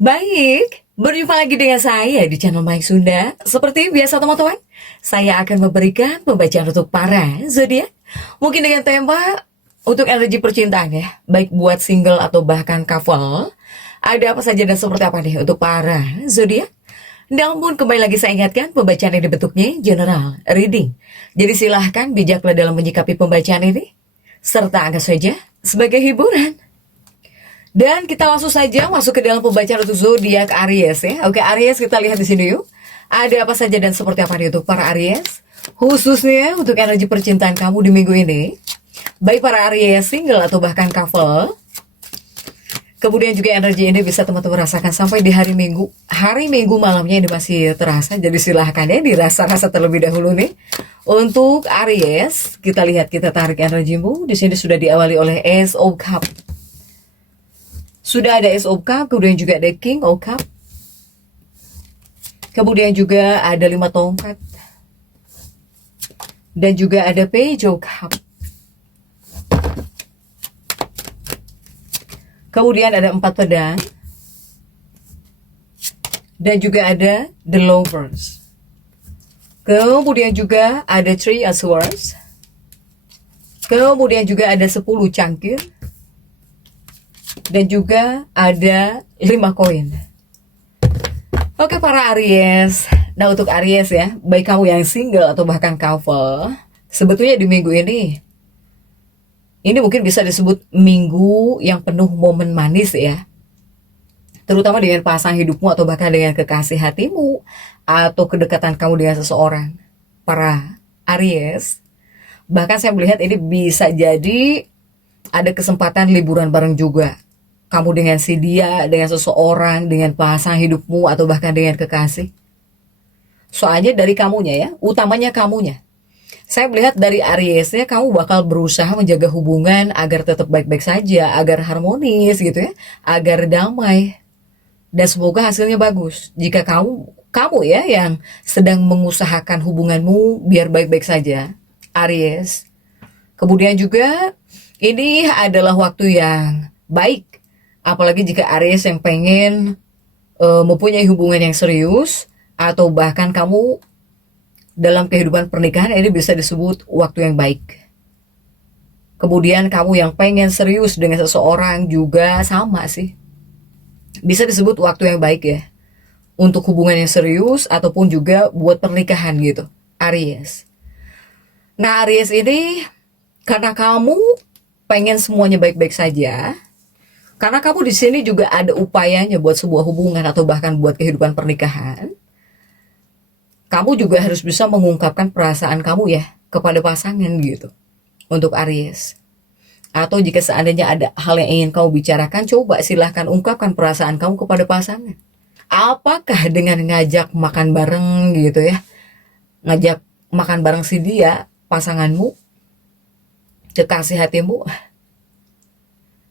Baik, berjumpa lagi dengan saya di channel Mike Sunda. Seperti biasa teman-teman, saya akan memberikan pembacaan untuk para zodiak. Mungkin dengan tema untuk energi percintaan ya, baik buat single atau bahkan couple. Ada apa saja dan seperti apa nih untuk para zodiak? Namun kembali lagi saya ingatkan pembacaan ini bentuknya general reading. Jadi silahkan bijaklah dalam menyikapi pembacaan ini, serta anggap saja sebagai hiburan. Dan kita langsung saja masuk ke dalam pembacaan untuk zodiak Aries ya. Oke, Aries, kita lihat di sini yuk. Ada apa saja dan seperti apa nih untuk para Aries? Khususnya untuk energi percintaan kamu di minggu ini. Baik para Aries single atau bahkan couple. Kemudian juga energi ini bisa teman-teman rasakan sampai di hari Minggu. Hari Minggu malamnya ini masih terasa. Jadi silahkan ya dirasa-rasa terlebih dahulu nih. Untuk Aries, kita lihat, kita tarik energimu. Di sini sudah diawali oleh Ace of Cups. Sudah ada Ace of Cups, kemudian juga ada King of Cups. Kemudian juga ada 5 tongkat. Dan juga ada Page of Cups. Kemudian ada 4 pedang. Dan juga ada The Lovers. Kemudian juga ada 3 of Swords. Kemudian juga ada 10 cangkir. Dan juga ada 5 koin. Oke para Aries. Nah untuk Aries ya, baik kamu yang single atau bahkan couple, sebetulnya di minggu ini mungkin bisa disebut minggu yang penuh momen manis ya. Terutama dengan pasangan hidupmu atau bahkan dengan kekasih hatimu atau kedekatan kamu dengan seseorang. Para Aries, bahkan saya melihat ini bisa jadi ada kesempatan liburan bareng juga. Kamu dengan si dia, dengan seseorang, dengan pasangan hidupmu, atau bahkan dengan kekasih. Soalnya dari kamunya ya, utamanya kamunya. Saya melihat dari Ariesnya, kamu bakal berusaha menjaga hubungan agar tetap baik-baik saja, agar harmonis gitu ya, agar damai. Dan semoga hasilnya bagus. Jika kamu ya yang sedang mengusahakan hubunganmu biar baik-baik saja, Aries. Kemudian juga ini adalah waktu yang baik. Apalagi jika Aries yang pengen mempunyai hubungan yang serius, atau bahkan kamu dalam kehidupan pernikahan, ini bisa disebut waktu yang baik. Kemudian kamu yang pengen serius dengan seseorang juga sama sih. Bisa disebut waktu yang baik ya. Untuk hubungan yang serius ataupun juga buat pernikahan gitu. Aries. Nah Aries ini karena kamu pengen semuanya baik-baik saja. Karena kamu di sini juga ada upayanya buat sebuah hubungan atau bahkan buat kehidupan pernikahan. Kamu juga harus bisa mengungkapkan perasaan kamu ya kepada pasangan gitu. Untuk Aries. Atau jika seandainya ada hal yang ingin kamu bicarakan, coba silahkan ungkapkan perasaan kamu kepada pasangan. Apakah dengan ngajak makan bareng gitu ya. Ngajak makan bareng si dia, pasanganmu, kekasih hatimu,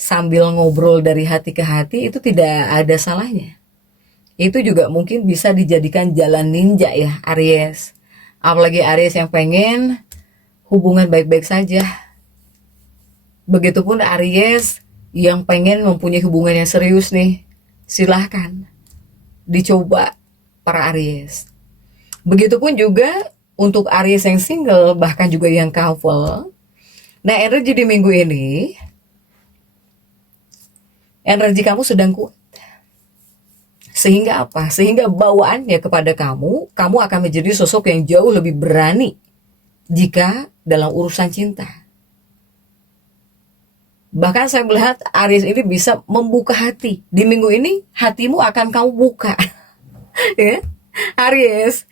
sambil ngobrol dari hati ke hati, itu tidak ada salahnya. Itu juga mungkin bisa dijadikan jalan ninja ya Aries. Apalagi Aries yang pengen hubungan baik-baik saja. Begitupun Aries yang pengen mempunyai hubungan yang serius nih. Silahkan dicoba para Aries. Begitupun juga untuk Aries yang single, bahkan juga yang couple. Nah energi di minggu ini, energi kamu sedang kuat. Sehingga apa? Sehingga bawaannya kepada kamu akan menjadi sosok yang jauh lebih berani jika dalam urusan cinta. Bahkan saya melihat Aries ini bisa membuka hati. Di minggu ini hatimu akan kamu buka. Ya? Aries,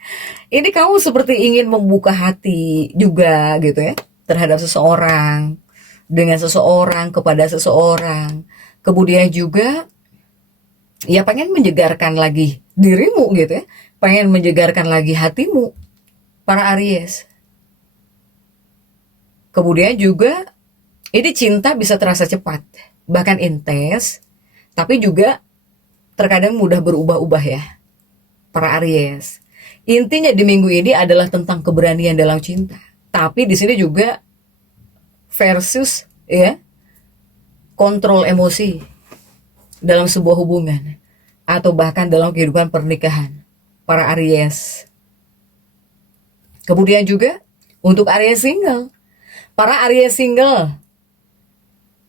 ini kamu seperti ingin membuka hati juga gitu ya. Terhadap seseorang, dengan seseorang, kepada seseorang. Kemudian juga ya pengen menyegarkan lagi dirimu gitu ya. Pengen menyegarkan lagi hatimu, para Aries. Kemudian juga ini cinta bisa terasa cepat, bahkan intens, tapi juga terkadang mudah berubah-ubah ya, para Aries. Intinya di minggu ini adalah tentang keberanian dalam cinta. Tapi di sini juga versus ya kontrol emosi dalam sebuah hubungan. atau bahkan dalam kehidupan pernikahan, para Aries. Kemudian juga untuk Aries single, para Aries single,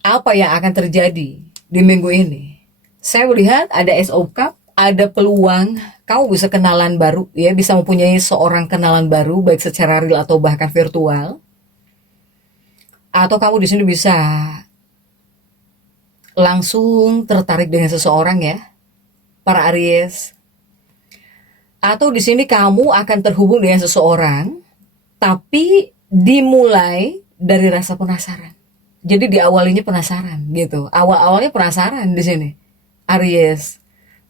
apa yang akan terjadi di minggu ini? Saya melihat ada Ace of Cups, ada peluang kamu bisa kenalan baru, ya, bisa mempunyai seorang kenalan baru, baik secara real atau bahkan virtual. Atau kamu di sini bisa langsung tertarik dengan seseorang, ya, para Aries. Atau di sini kamu akan terhubung dengan seseorang, tapi dimulai dari rasa penasaran. Jadi diawalinya penasaran gitu. Awal-awalnya penasaran di sini, Aries.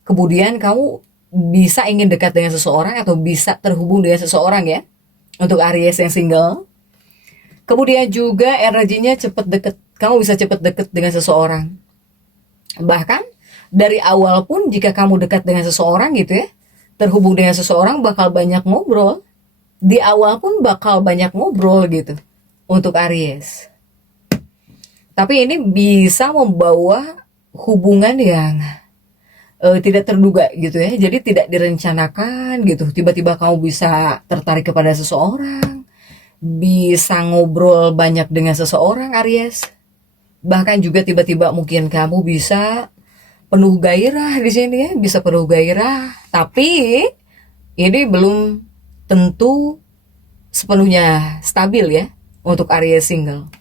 Kemudian kamu bisa ingin dekat dengan seseorang atau bisa terhubung dengan seseorang, ya, untuk Aries yang single. Kemudian juga energinya cepat deket. Kamu bisa cepat deket dengan seseorang. Bahkan dari awal pun jika kamu dekat dengan seseorang gitu, ya, terhubung dengan seseorang, bakal banyak ngobrol. Di awal pun bakal banyak ngobrol gitu untuk Aries. Tapi ini bisa membawa hubungan yang tidak terduga gitu, ya. Jadi tidak direncanakan gitu. Tiba-tiba kamu bisa tertarik kepada seseorang, bisa ngobrol banyak dengan seseorang, Aries. Bahkan juga tiba-tiba mungkin kamu bisa penuh gairah di sini, ya, bisa penuh gairah. Tapi ini belum tentu sepenuhnya stabil, ya, untuk Aries single.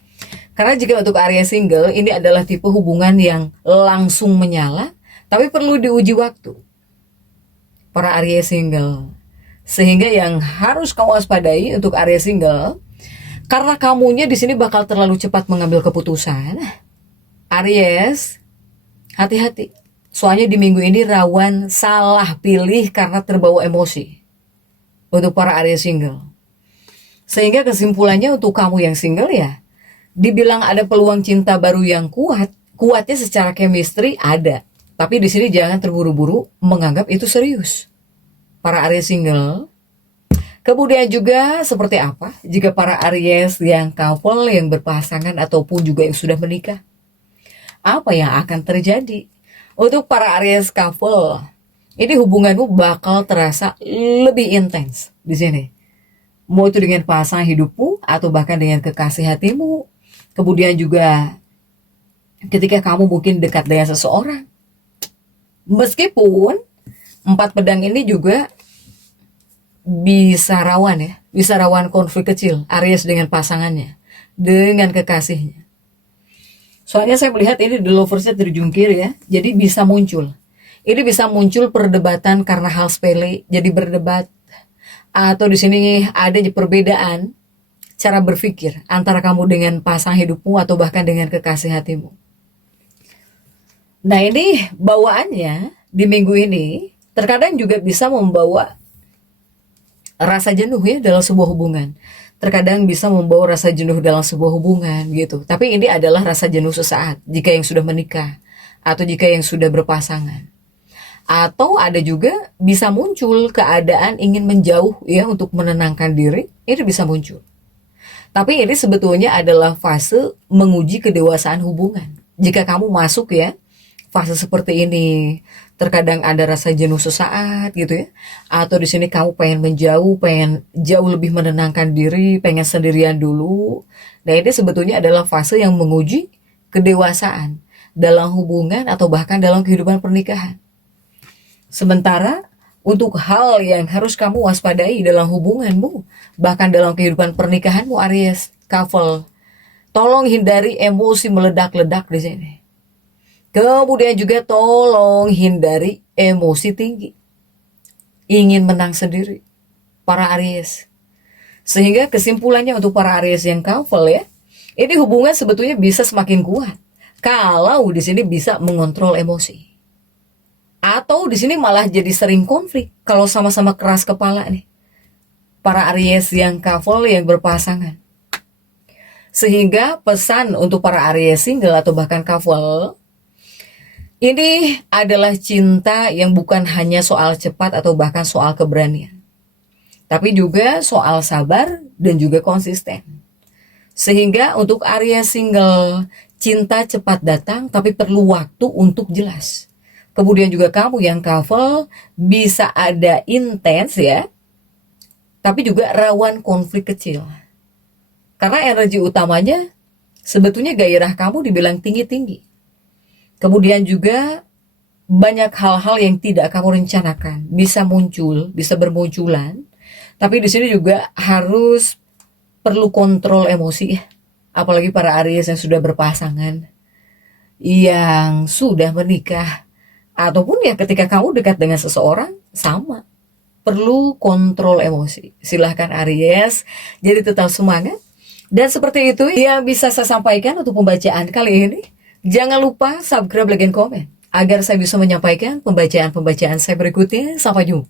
Karena jika untuk Aries single, ini adalah tipe hubungan yang langsung menyala, tapi perlu diuji waktu, para Aries single. Sehingga yang harus kamu waspadai untuk Aries single, karena kamunya di sini bakal terlalu cepat mengambil keputusan, Aries, hati-hati. Soalnya di minggu ini rawan salah pilih karena terbawa emosi untuk para Aries single. Sehingga kesimpulannya untuk kamu yang single, ya, dibilang ada peluang cinta baru yang kuatnya secara chemistry ada. Tapi di sini jangan terburu-buru menganggap itu serius, para Aries single. Kemudian juga seperti apa jika para Aries yang couple, yang berpasangan ataupun juga yang sudah menikah? Apa yang akan terjadi? Untuk para Aries couple, ini hubunganmu bakal terasa lebih intens di sini. Mau itu dengan pasangan hidupmu atau bahkan dengan kekasih hatimu. Kemudian juga ketika kamu mungkin dekat dengan seseorang. Meskipun 4 pedang ini juga bisa rawan, ya, bisa rawan konflik kecil Aries dengan pasangannya, dengan kekasihnya. Soalnya saya melihat ini the loversnya terjungkir, ya, jadi bisa muncul. Ini bisa muncul perdebatan karena hal sepele, jadi berdebat. Atau di sini ada perbedaan cara berpikir antara kamu dengan pasangan hidupmu atau bahkan dengan kekasih hatimu. Nah, ini bawaannya di minggu ini terkadang juga bisa membawa rasa jenuh, ya, dalam sebuah hubungan. Terkadang bisa membawa rasa jenuh dalam sebuah hubungan gitu. Tapi ini adalah rasa jenuh sesaat jika yang sudah menikah atau jika yang sudah berpasangan. Atau ada juga bisa muncul keadaan ingin menjauh, ya, untuk menenangkan diri. Ini bisa muncul. Tapi ini sebetulnya adalah fase menguji kedewasaan hubungan. Jika kamu masuk, ya, fase seperti ini, terkadang ada rasa jenuh sesaat gitu, ya. Atau di sini kamu pengen menjauh, pengen jauh lebih menenangkan diri, pengen sendirian dulu. Nah, ini sebetulnya adalah fase yang menguji kedewasaan dalam hubungan atau bahkan dalam kehidupan pernikahan. Sementara untuk hal yang harus kamu waspadai dalam hubunganmu, bahkan dalam kehidupan pernikahanmu, Aries couple, tolong hindari emosi meledak-ledak di sini. Kemudian juga tolong hindari emosi tinggi, ingin menang sendiri, para Aries. Sehingga kesimpulannya untuk para Aries yang couple, ya, ini hubungan sebetulnya bisa semakin kuat kalau di sini bisa mengontrol emosi. Atau di sini malah jadi sering konflik kalau sama-sama keras kepala nih, para Aries yang couple, yang berpasangan. Sehingga pesan untuk para Aries single atau bahkan couple, ini adalah cinta yang bukan hanya soal cepat atau bahkan soal keberanian, tapi juga soal sabar dan juga konsisten. Sehingga untuk Aries single, cinta cepat datang tapi perlu waktu untuk jelas. Kemudian juga kamu yang couple bisa ada intens ya, tapi juga rawan konflik kecil. Karena energi utamanya sebetulnya gairah kamu dibilang tinggi-tinggi. Kemudian juga banyak hal-hal yang tidak kamu rencanakan bisa muncul, bisa bermunculan. Tapi di sini juga harus perlu kontrol emosi ya. Apalagi para Aries yang sudah berpasangan, yang sudah menikah, ataupun ya ketika kamu dekat dengan seseorang, sama. Perlu kontrol emosi. Silahkan Aries, jadi tetap semangat. Dan seperti itu yang bisa saya sampaikan untuk pembacaan kali ini. Jangan lupa subscribe, like, dan komen agar saya bisa menyampaikan pembacaan-pembacaan saya berikutnya. Sampai jumpa.